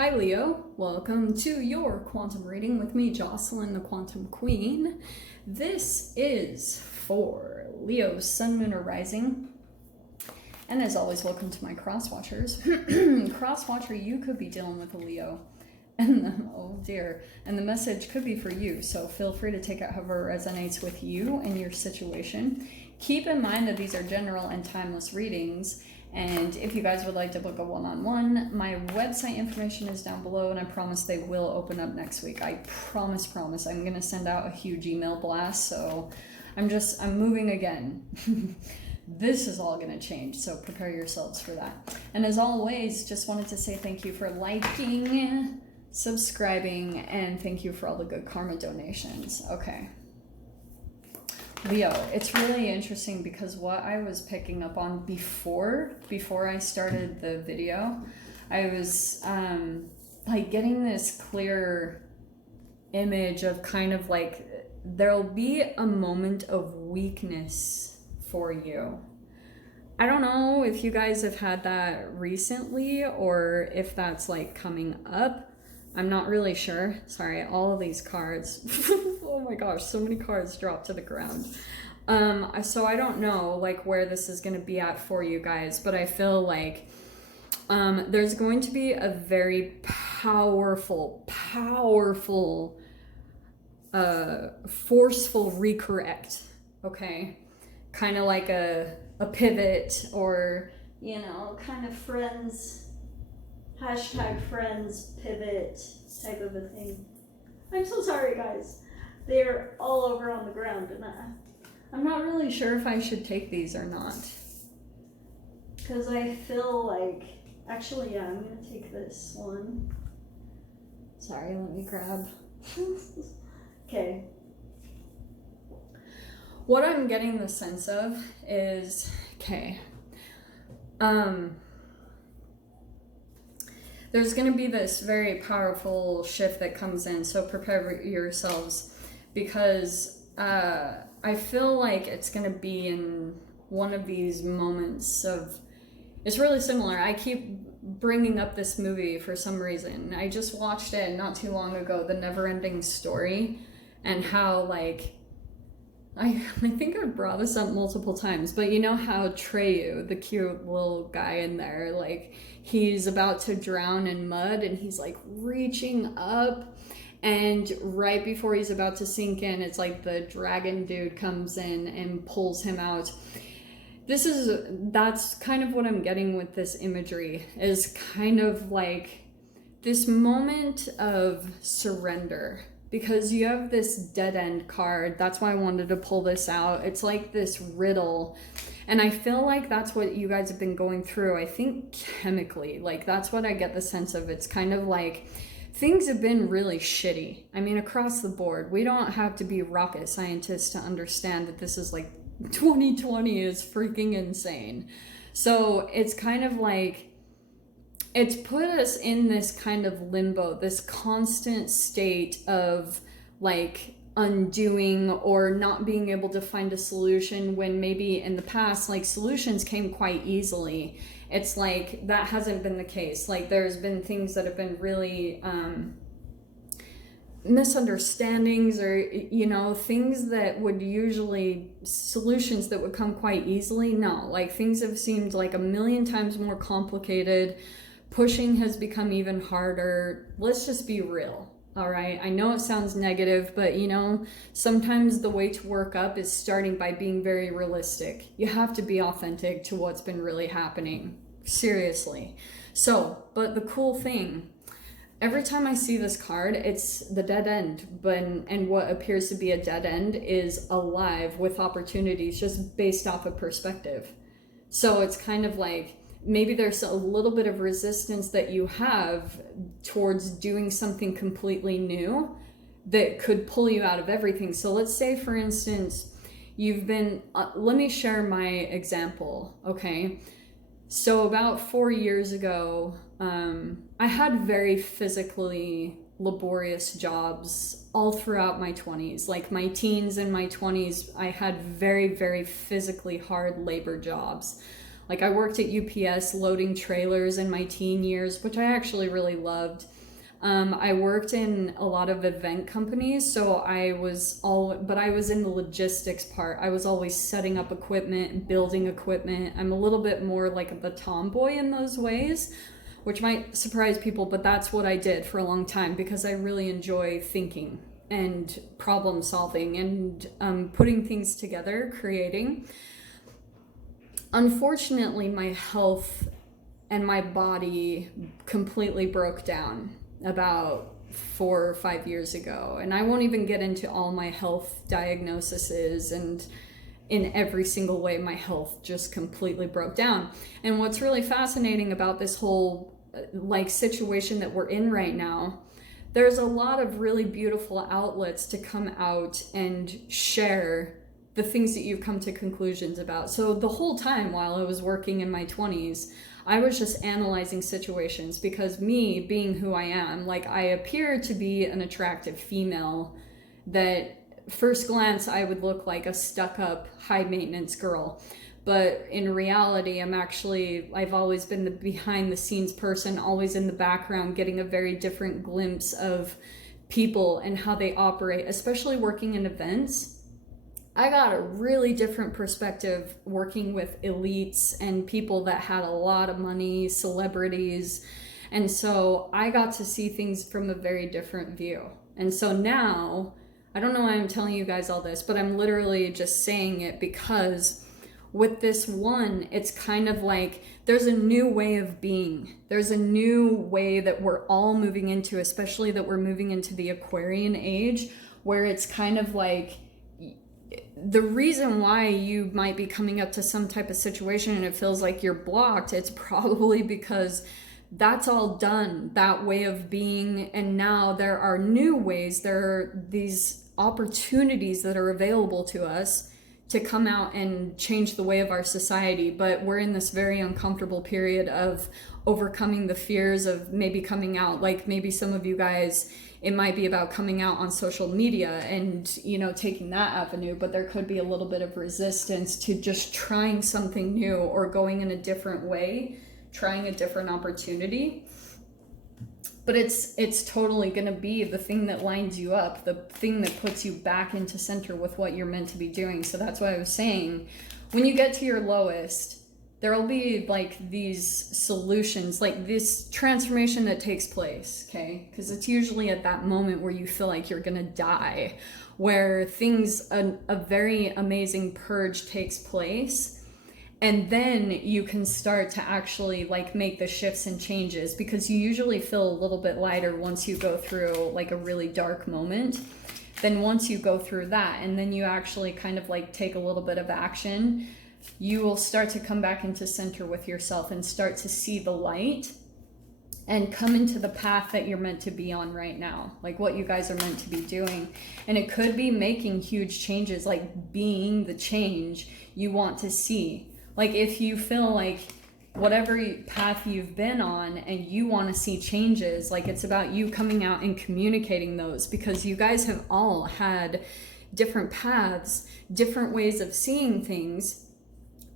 Hi Leo, welcome to your quantum reading with me, Jocelyn, the Quantum Queen. This is for Leo, Sun, Moon, or Rising. And as always, welcome to my cross-watchers. Cross-watcher, you could be dealing with a Leo. And oh dear, and the message could be for you, so feel free to take it however resonates with you and your situation. Keep in mind that these are general and timeless readings. And if you guys would like to book a one-on-one, my website information is down below, and I promise they will open up next week. I promise. I'm going to send out a huge email blast, so I'm moving again. This is all going to change, so prepare yourselves for that. And as always, just wanted to say thank you for liking, subscribing, and thank you for all the good karma donations. Okay. Leo, it's really interesting because what I was picking up on before I started the video, I was like getting this clear image of kind of like there'll be a moment of weakness for you. I don't know if you guys have had that recently or if that's like coming up. I'm not really sure. Sorry, all of these cards. Oh my gosh, so many cards dropped to the ground. So I don't know like where this is going to be at for you guys, but I feel like there's going to be a very powerful, forceful recorrect, okay? Kind of like a pivot or, you know, kind of friends, #friends pivot type of a thing. I'm so sorry, guys. They're all over on the ground, and I'm not really sure if I should take these or not. Because I feel like, actually, yeah, I'm going to take this one. Sorry, let me grab. Okay. What I'm getting the sense of is, okay, there's going to be this very powerful shift that comes in, so prepare yourselves, because I feel like it's going to be in one of these moments of, it's really similar. I keep bringing up this movie for some reason. I just watched it not too long ago, The Never-Ending Story, and how like, I think I've brought this up multiple times, but you know how Treyu, the cute little guy in there, like he's about to drown in mud and he's like reaching up, and right before he's about to sink in, it's like the dragon dude comes in and pulls him out. That's kind of what I'm getting with this imagery, is kind of like this moment of surrender. Because you have this dead end card. That's why I wanted to pull this out. It's like this riddle. And I feel like that's what you guys have been going through. I think chemically, like that's what I get the sense of. It's kind of like things have been really shitty. I mean, across the board. We don't have to be rocket scientists to understand that this is like 2020 is freaking insane. So it's kind of like, it's put us in this kind of limbo, this constant state of like undoing or not being able to find a solution, when maybe in the past, like solutions came quite easily. It's like that hasn't been the case. Like there's been things that have been really misunderstandings, or, you know, things that would usually, solutions that would come quite easily. No, like things have seemed like a million times more complicated. Pushing has become even harder. Let's just be real, all right? I know it sounds negative, but you know, sometimes the way to work up is starting by being very realistic. You have to be authentic to what's been really happening. Seriously. So, but the cool thing, every time I see this card, it's the dead end, and what appears to be a dead end is alive with opportunities just based off of perspective. So it's kind of like, maybe there's a little bit of resistance that you have towards doing something completely new that could pull you out of everything. So let's say, for instance, you've been, let me share my example, okay? So about 4 years ago, I had very physically laborious jobs all throughout my 20s. Like my teens and my 20s, I had very, very physically hard labor jobs. Like, I worked at UPS loading trailers in my teen years, which I actually really loved. I worked in a lot of event companies, so I was in the logistics part. I was always setting up equipment, building equipment. I'm a little bit more like the tomboy in those ways, which might surprise people, but that's what I did for a long time because I really enjoy thinking and problem solving and putting things together, creating. Unfortunately, my health and my body completely broke down about 4 or 5 years ago. And I won't even get into all my health diagnoses, and in every single way my health just completely broke down. And what's really fascinating about this whole like situation that we're in right now, there's a lot of really beautiful outlets to come out and share the things that you've come to conclusions about. So the whole time while I was working in my 20s, I was just analyzing situations because me being who I am, like, I appear to be an attractive female that first glance I would look like a stuck-up high maintenance girl. But in reality, I've always been the behind the scenes person, always in the background, getting a very different glimpse of people and how they operate, especially working in events. I got a really different perspective working with elites and people that had a lot of money, celebrities. And so I got to see things from a very different view. And so now, I don't know why I'm telling you guys all this, but I'm literally just saying it because with this one, it's kind of like there's a new way of being. There's a new way that we're all moving into, especially that we're moving into the Aquarian age, where it's kind of like the reason why you might be coming up to some type of situation and it feels like you're blocked, it's probably because that's all done, that way of being. And now there are new ways, there are these opportunities that are available to us to come out and change the way of our society. But we're in this very uncomfortable period of overcoming the fears of maybe coming out. Like, maybe some of you guys, it might be about coming out on social media and, you know, taking that avenue, but there could be a little bit of resistance to just trying something new or going in a different way, trying a different opportunity. But it's totally going to be the thing that lines you up, the thing that puts you back into center with what you're meant to be doing. So that's why I was saying, when you get to your lowest, there'll be like these solutions, like this transformation that takes place, okay? Because it's usually at that moment where you feel like you're gonna die, where a very amazing purge takes place. And then you can start to actually like make the shifts and changes, because you usually feel a little bit lighter once you go through like a really dark moment. Then once you go through that, and then you actually kind of like take a little bit of action, you will start to come back into center with yourself and start to see the light and come into the path that you're meant to be on right now, like what you guys are meant to be doing. And it could be making huge changes, like being the change you want to see. Like, if you feel like whatever path you've been on and you want to see changes, like, it's about you coming out and communicating those, because you guys have all had different paths, different ways of seeing things.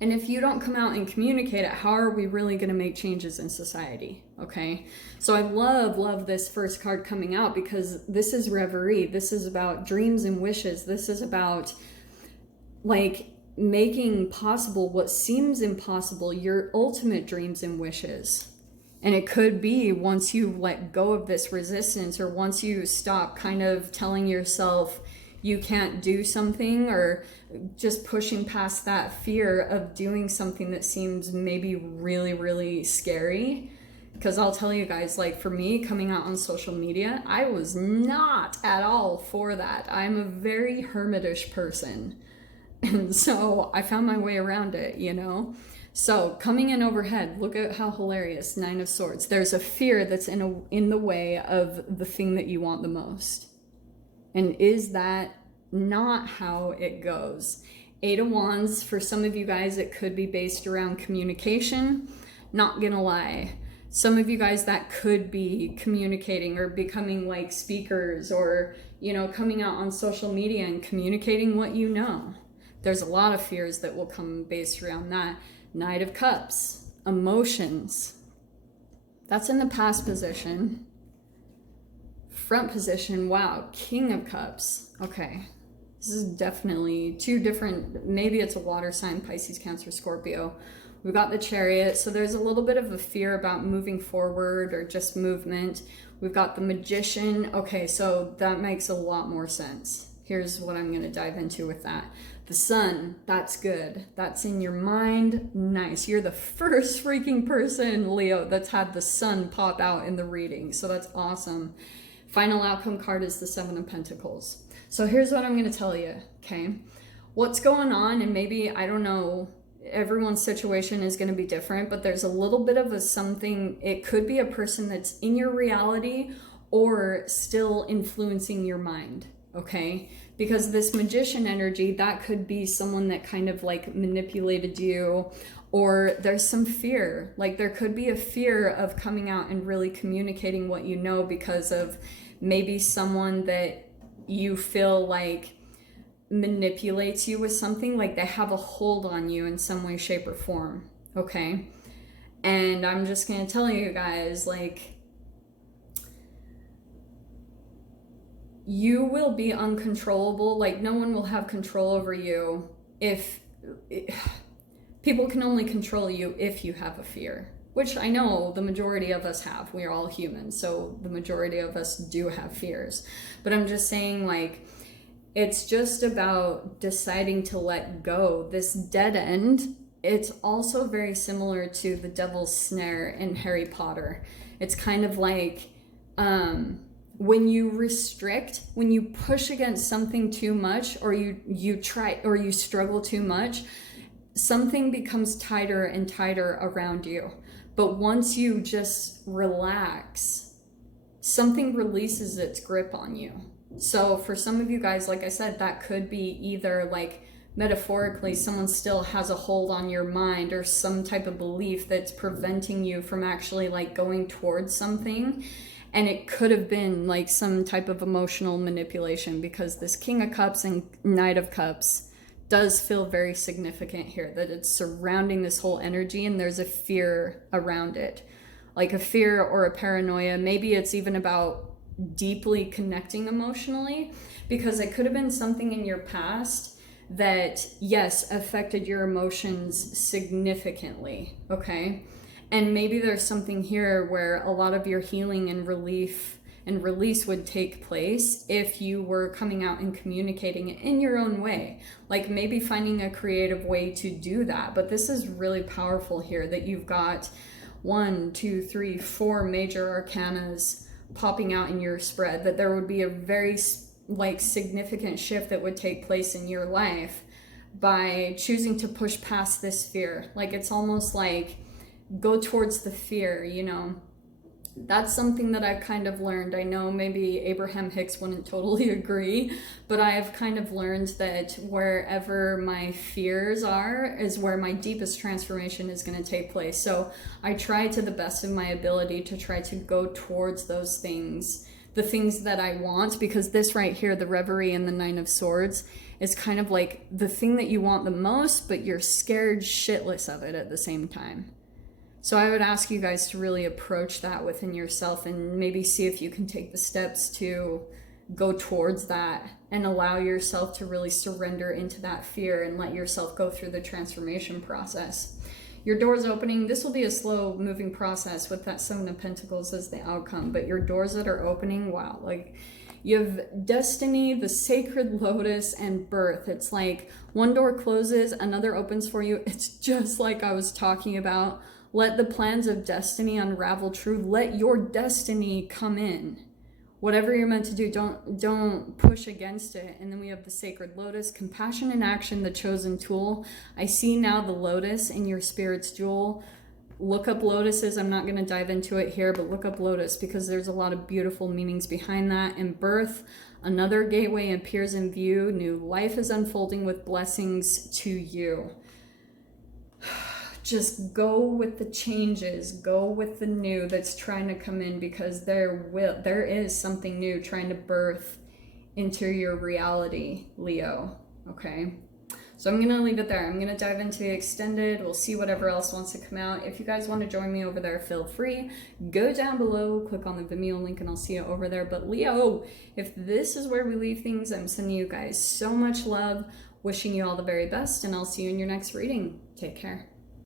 And if you don't come out and communicate it, how are we really going to make changes in society? Okay. So I love this first card coming out, because this is Reverie. This is about dreams and wishes. This is about like making possible what seems impossible, your ultimate dreams and wishes. And it could be once you let go of this resistance, or once you stop kind of telling yourself you can't do something, or just pushing past that fear of doing something that seems maybe really, really scary. Because I'll tell you guys, like, for me, coming out on social media, I was not at all for that. I'm a very hermitish person. And so I found my way around it, you know? So coming in overhead, look at how hilarious, 9 of Swords. There's a fear that's in the way of the thing that you want the most. And is that not how it goes? 8 of Wands, for some of you guys, it could be based around communication. Not gonna lie. Some of you guys, that could be communicating or becoming like speakers, or, you know, coming out on social media and communicating what you know. There's a lot of fears that will come based around that. Knight of Cups, emotions. That's in the past position. Front position, wow, King of Cups. Okay, this is definitely two different, maybe it's a water sign, Pisces, Cancer, Scorpio. We've got the Chariot, so there's a little bit of a fear about moving forward or just movement. We've got the Magician. Okay, so that makes a lot more sense. Here's what I'm going to dive into with that. The Sun, that's good. That's in your mind. Nice. You're the first freaking person, Leo, that's had the Sun pop out in the reading, so that's awesome. Final outcome card is the Seven of Pentacles. So here's what I'm going to tell you, okay? What's going on, and maybe, I don't know, everyone's situation is going to be different, but there's a little bit of a something. It could be a person that's in your reality or still influencing your mind, okay? Because this Magician energy, that could be someone that kind of like manipulated you, or there's some fear. Like there could be a fear of coming out and really communicating what you know because of maybe someone that you feel like manipulates you with something, like they have a hold on you in some way, shape, or form, okay? And I'm just gonna tell you guys, like, you will be uncontrollable. Like no one will have control over you. If people can only control you if you have a fear, which I know the majority of us have. We are all human, so the majority of us do have fears. But I'm just saying, like, it's just about deciding to let go. This dead end, it's also very similar to the Devil's Snare in Harry Potter. It's kind of like when you restrict, when you push against something too much, or you try, or you struggle too much, something becomes tighter and tighter around you. But once you just relax, something releases its grip on you. So for some of you guys, like I said, that could be either like metaphorically someone still has a hold on your mind, or some type of belief that's preventing you from actually like going towards something. And it could have been like some type of emotional manipulation, because this King of Cups and Knight of Cups does feel very significant here, that it's surrounding this whole energy and there's a fear around it, like a fear or a paranoia. Maybe it's even about deeply connecting emotionally, because it could have been something in your past that, yes, affected your emotions significantly, okay? And maybe there's something here where a lot of your healing and relief and release would take place if you were coming out and communicating it in your own way, like maybe finding a creative way to do that. But this is really powerful here, that you've got 1, 2, 3, 4 major arcanas popping out in your spread, that there would be a very like significant shift that would take place in your life by choosing to push past this fear. Like it's almost like go towards the fear, you know. That's something that I've kind of learned. I know maybe Abraham Hicks wouldn't totally agree, but I've kind of learned that wherever my fears are is where my deepest transformation is going to take place. So I try to the best of my ability to try to go towards those things, the things that I want, because this right here, the Reverie and the Nine of Swords, is kind of like the thing that you want the most, but you're scared shitless of it at the same time. So I would ask you guys to really approach that within yourself and maybe see if you can take the steps to go towards that and allow yourself to really surrender into that fear and let yourself go through the transformation process. Your doors opening, this will be a slow moving process with that Seven of Pentacles as the outcome, but your doors that are opening, wow, like you have Destiny, the Sacred Lotus, and Birth. It's like one door closes, another opens for you. It's just like I was talking about. Let the plans of destiny unravel true. Let your destiny come in. Whatever you're meant to do, don't push against it. And then we have the Sacred Lotus, compassion in action, the chosen tool. I see now the lotus in your spirit's jewel. Look up lotuses. I'm not going to dive into it here, but look up lotus because there's a lot of beautiful meanings behind that. And Birth, another gateway appears in view. New life is unfolding with blessings to you. Just go with the changes, go with the new that's trying to come in, because there is something new trying to birth into your reality, Leo, okay? So I'm gonna leave it there. I'm gonna dive into the extended. We'll see whatever else wants to come out. If you guys want to join me over there, feel free. Go down below, click on the Vimeo link, and I'll see you over there. But Leo, if this is where we leave things, I'm sending you guys so much love, wishing you all the very best, and I'll see you in your next reading. Take care.